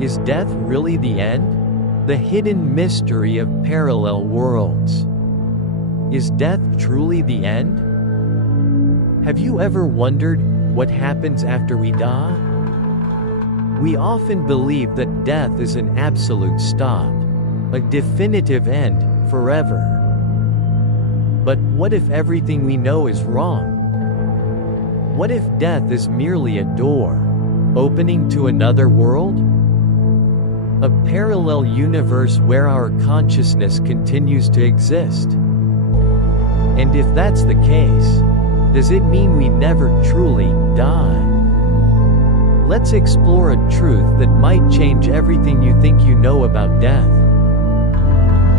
Is death really the end? The hidden mystery of parallel worlds. Is death truly the end? Have you ever wondered what happens after we die? We often believe that death is an absolute stop, a definitive end, forever. But what if everything we know is wrong? What if death is merely a door, opening to another world? A parallel universe where our consciousness continues to exist? And if that's the case, does it mean we never truly die? Let's explore a truth that might change everything you think you know about death.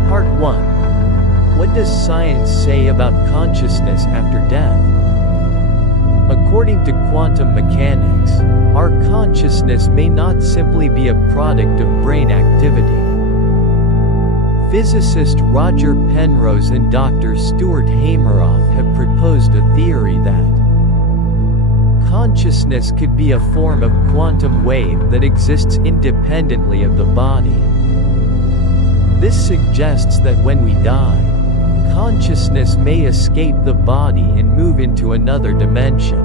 Part 1. What does science say about consciousness after death? According to quantum mechanics, our consciousness may not simply be a product of brain activity. Physicist Roger Penrose and Dr. Stuart Hameroff have proposed a theory that consciousness could be a form of quantum wave that exists independently of the body. This suggests that when we die, consciousness may escape the body and move into another dimension.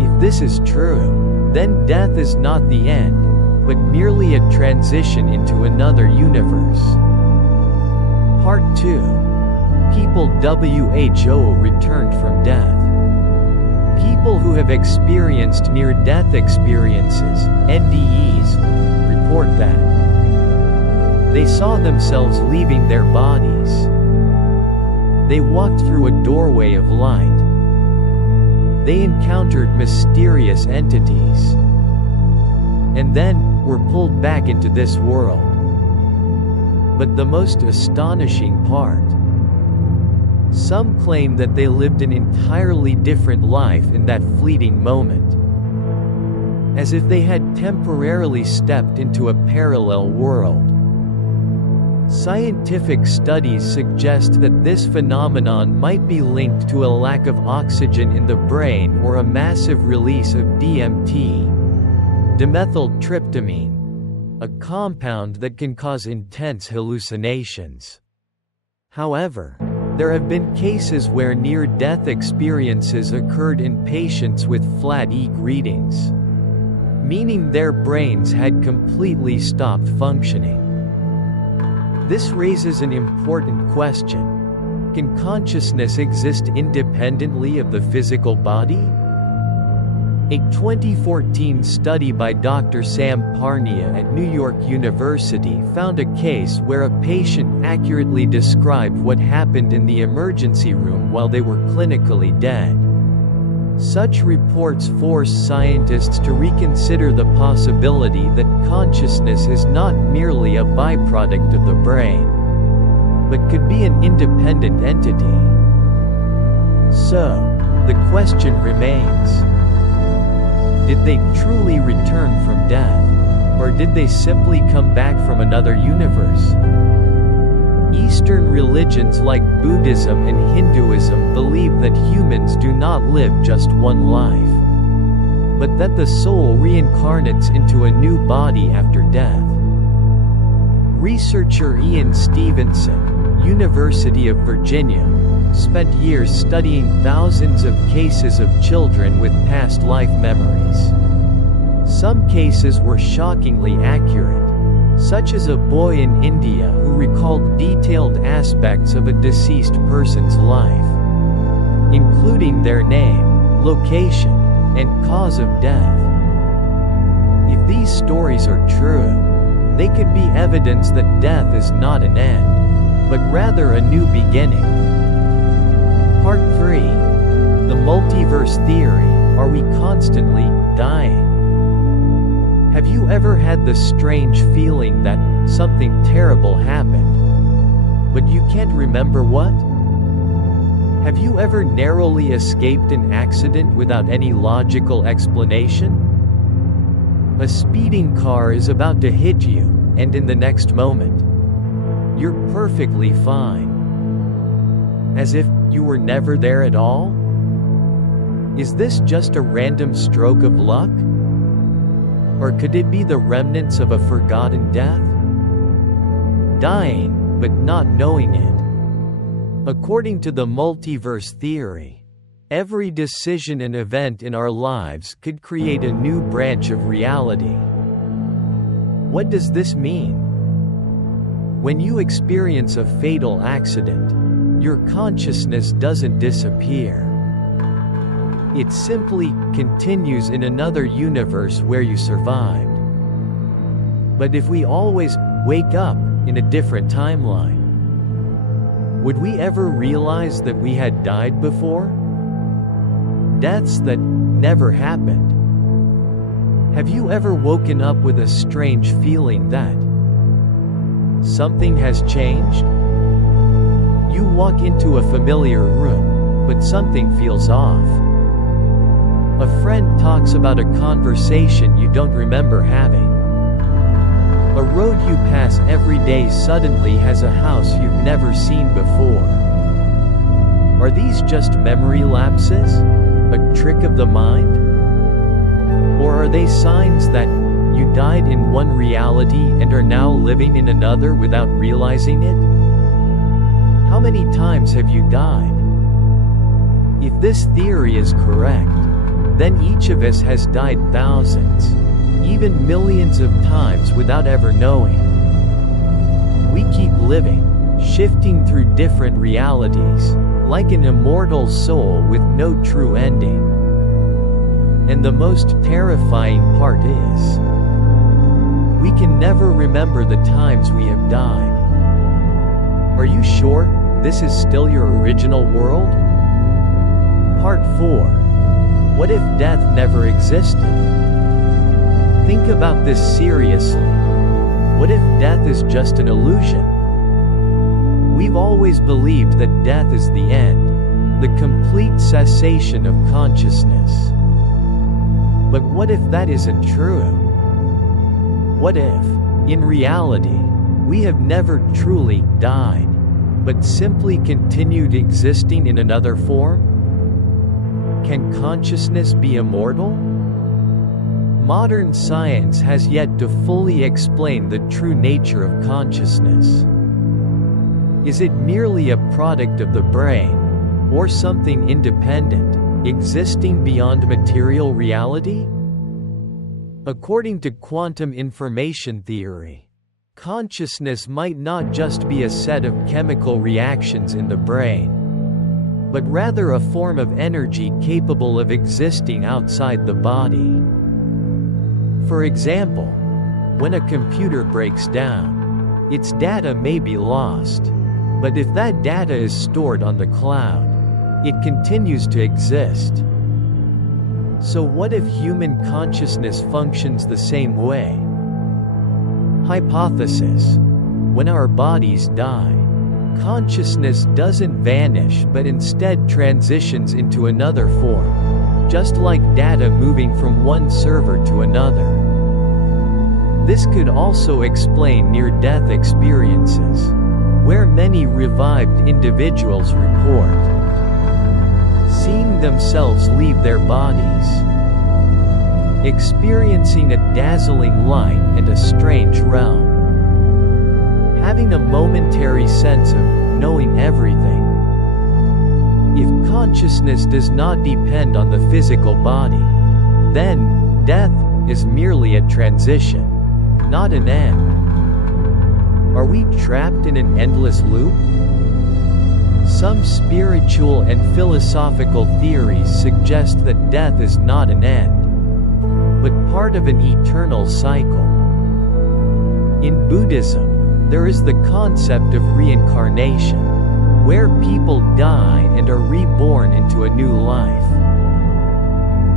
If this is true, then death is not the end, but merely a transition into another universe. Part 2. People WHO returned from death. People who have experienced near-death experiences, NDEs, report that they saw themselves leaving their bodies. They walked through a doorway of light. They encountered mysterious entities, and then were pulled back into this world. But the most astonishing part, some claim that they lived an entirely different life in that fleeting moment, as if they had temporarily stepped into a parallel world. Scientific studies suggest that this phenomenon might be linked to a lack of oxygen in the brain or a massive release of DMT, dimethyltryptamine, a compound that can cause intense hallucinations. However, there have been cases where near-death experiences occurred in patients with flat EEG readings, meaning their brains had completely stopped functioning. This raises an important question. Can consciousness exist independently of the physical body? A 2014 study by Dr. Sam Parnia at New York University found a case where a patient accurately described what happened in the emergency room while they were clinically dead. Such reports force scientists to reconsider the possibility that consciousness is not merely a byproduct of the brain, but could be an independent entity. So, the question remains: did they truly return from death, or did they simply come back from another universe? Eastern religions like Buddhism and Hinduism believe that humans do not live just one life, but that the soul reincarnates into a new body after death. Researcher Ian Stevenson, University of Virginia, spent years studying thousands of cases of children with past life memories. Some cases were shockingly accurate, such as a boy in India who recalled detailed aspects of a deceased person's life, including their name, location, and cause of death. If these stories are true, they could be evidence that death is not an end, but rather a new beginning. Part 3. The multiverse theory. Are we constantly dying? Have you ever had the strange feeling that something terrible happened, but you can't remember what? Have you ever narrowly escaped an accident without any logical explanation? A speeding car is about to hit you, and in the next moment, you're perfectly fine. As if you were never there at all? Is this just a random stroke of luck? Or could it be the remnants of a forgotten death? Dying, but not knowing it. According to the multiverse theory, every decision and event in our lives could create a new branch of reality. What does this mean? When you experience a fatal accident, your consciousness doesn't disappear. It simply continues in another universe where you survived. But if we always wake up in a different timeline, would we ever realize that we had died before? Deaths that never happened. Have you ever woken up with a strange feeling that something has changed? You walk into a familiar room, but something feels off. A friend talks about a conversation you don't remember having. A road you pass every day suddenly has a house you've never seen before. Are these just memory lapses? A trick of the mind? Or are they signs that you died in one reality and are now living in another without realizing it? How many times have you died? If this theory is correct, then each of us has died thousands, even millions of times without ever knowing. We keep living, shifting through different realities, like an immortal soul with no true ending. And the most terrifying part is, we can never remember the times we have died. Are you sure this is still your original world? Part 4. What if death never existed? Think about this seriously. What if death is just an illusion? We've always believed that death is the end, the complete cessation of consciousness. But what if that isn't true? What if, in reality, we have never truly died, but simply continued existing in another form? Can consciousness be immortal? Modern science has yet to fully explain the true nature of consciousness. Is it merely a product of the brain, or something independent, existing beyond material reality? According to quantum information theory, consciousness might not just be a set of chemical reactions in the brain, but rather a form of energy capable of existing outside the body. For example, when a computer breaks down, its data may be lost, but if that data is stored on the cloud, it continues to exist. So what if human consciousness functions the same way? Hypothesis: when our bodies die, consciousness doesn't vanish but instead transitions into another form, just like data moving from one server to another. This could also explain near-death experiences, where many revived individuals report seeing themselves leave their bodies, experiencing a dazzling light and a strange realm, having a momentary sense of knowing everything. If consciousness does not depend on the physical body, then death is merely a transition, not an end. Are we trapped in an endless loop? Some spiritual and philosophical theories suggest that death is not an end, but part of an eternal cycle. In Buddhism, there is the concept of reincarnation, where people die and are reborn into a new life.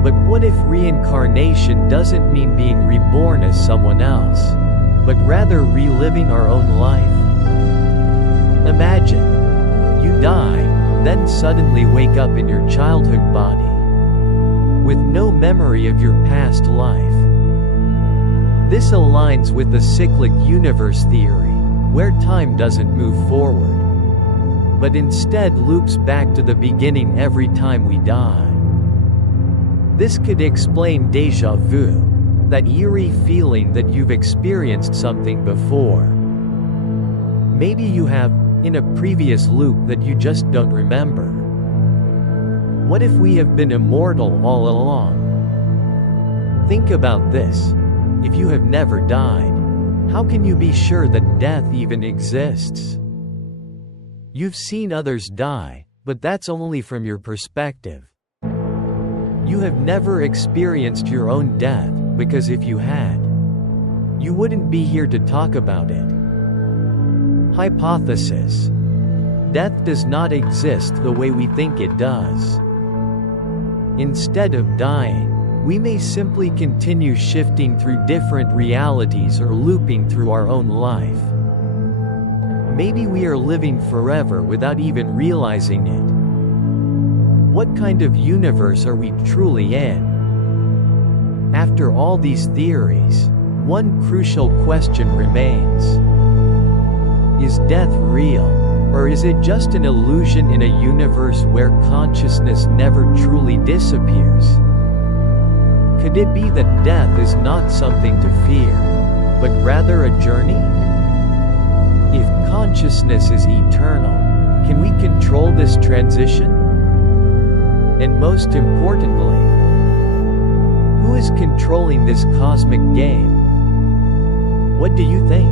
But what if reincarnation doesn't mean being reborn as someone else, but rather reliving our own life? Imagine, you die, then suddenly wake up in your childhood body, with no memory of your past life. This aligns with the cyclic universe theory, where time doesn't move forward, but instead loops back to the beginning every time we die. This could explain déjà vu, That eerie feeling that you've experienced something before. Maybe you have, in a previous loop that you just don't remember. What if we have been immortal all along? Think about this. If you have never died, how can you be sure that death even exists? You've seen others die, but that's only from your perspective. You have never experienced your own death, because if you had, you wouldn't be here to talk about it. Hypothesis. Death does not exist the way we think it does. Instead of dying, we may simply continue shifting through different realities or looping through our own life. Maybe we are living forever without even realizing it. What kind of universe are we truly in? After all these theories, one crucial question remains. Is death real, or is it just an illusion in a universe where consciousness never truly disappears? Could it be that death is not something to fear, but rather a journey? If consciousness is eternal, can we control this transition? And most importantly, who is controlling this cosmic game? What do you think?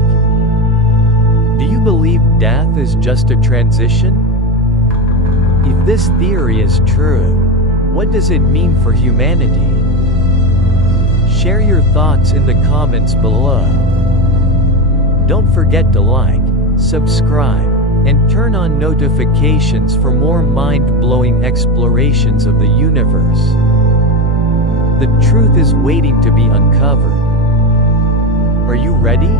Do you believe death is just a transition? If this theory is true, what does it mean for humanity? Share your thoughts in the comments below. Don't forget to like, subscribe, and turn on notifications for more mind-blowing explorations of the universe. The truth is waiting to be uncovered. Are you ready?